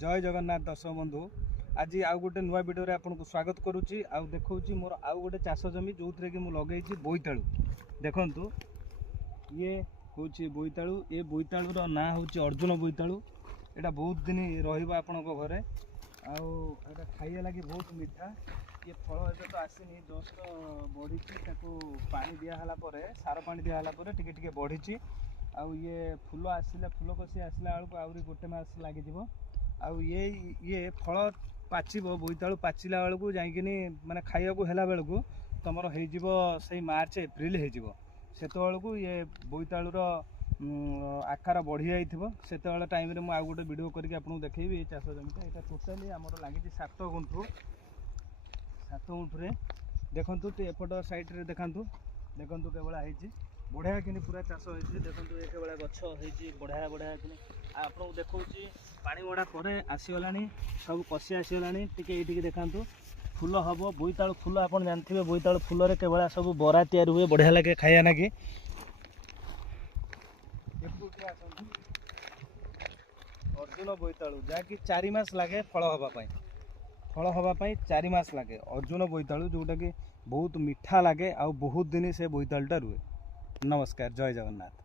जय जगन्नाथ दर्शक बंधु आज आउ गोटे नुआ वीडियो रे आपन को स्वागत करुच्ची आउ देखौची मोर आउ गोटे चाष जमी जो कि मु लगेची बोईतालु देखंतु ये होची बोईतालु ये बोईतालु रो ना होची अर्जुन बोईतालु एटा बहुत दिन रहिबा आपन को घरे आउ एटा खाइया लागि बहुत मीठा ये फल एबे तो आसीनी जस्ट बढ़ीची ताको पानी दिया हला परे सार पानी दिया हला परे टिके टिके बढ़ीची आउ ये फूल आसिला फूल कसी आसिला बेलू आउरी गोटे मास लगी आउ ये फल पाचिबो बोईतालु पाचिला बेलू जाइकिनी माने खाइया को हेला बेलू तुमर हो मार्च एप्रिल हो सेतु ये बोईतालुर आकार बढ़ी जाइथिबो सेते टाइम रे मु आ गोटे वीडियो करके आपन देखैबी ए चाष जमीटा एटा टोटली हमर लागि 7 गुंठु 7 गुंठु रे देखंतु ते एपट साइड रे देखंतु देखंतु केवला हेची बढ़िया कि पूरा चाष होती देखो एक बेला गछ होती बढ़िया बढ़िया कि आपको देखा पानी मड़ा पर आसीगला सब कषि आसीगला टी देखा फूल हम बोईतालु फूल आप जानते बोईतालु फूल केवल सब बरा तैयारी हुए बढ़िया लगे खाया ना कि अर्जुन बोईतालु जहाँकि 4 मास लगे फल हवापाई 4 मास लगे अर्जुन बोईतालु जोटा कि बहुत मीठा लगे आ बहुत दिन से बोईतालुटा रुए। नमस्कार जय जगन्नाथ।